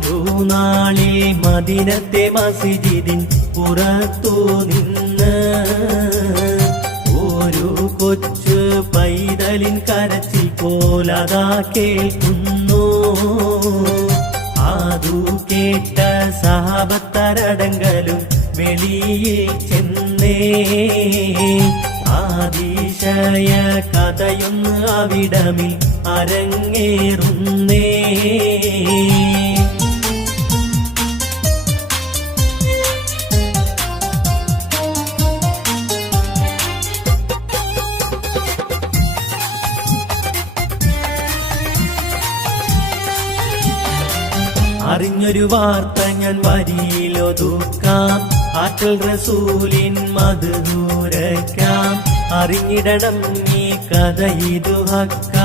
ഒരു നാളിൽ മദീനത്തെ മസ്ജിദിൻ പുറത്തു നിന്ന് ഒരു കൊച്ചു പൈതലിൻ കരച്ചിൽ പോലതാ കേൾക്കുന്നു. അതു കേട്ട സഹാബത്തരടങ്കലും വെളിയിൽ ചെന്നേ അതിശയ കഥയൊന്ന് അവിടമിൽ അരങ്ങേറുന്നേ. അറിഞ്ഞൊരു വാർത്ത ഞാൻ വരിയിലൊതുക്കാം, ആറ്റൽ റസൂലിൻ മധുരക്കാം. അറിഞ്ഞിടണം ഈ കഥ ഇതു ഹക്ക,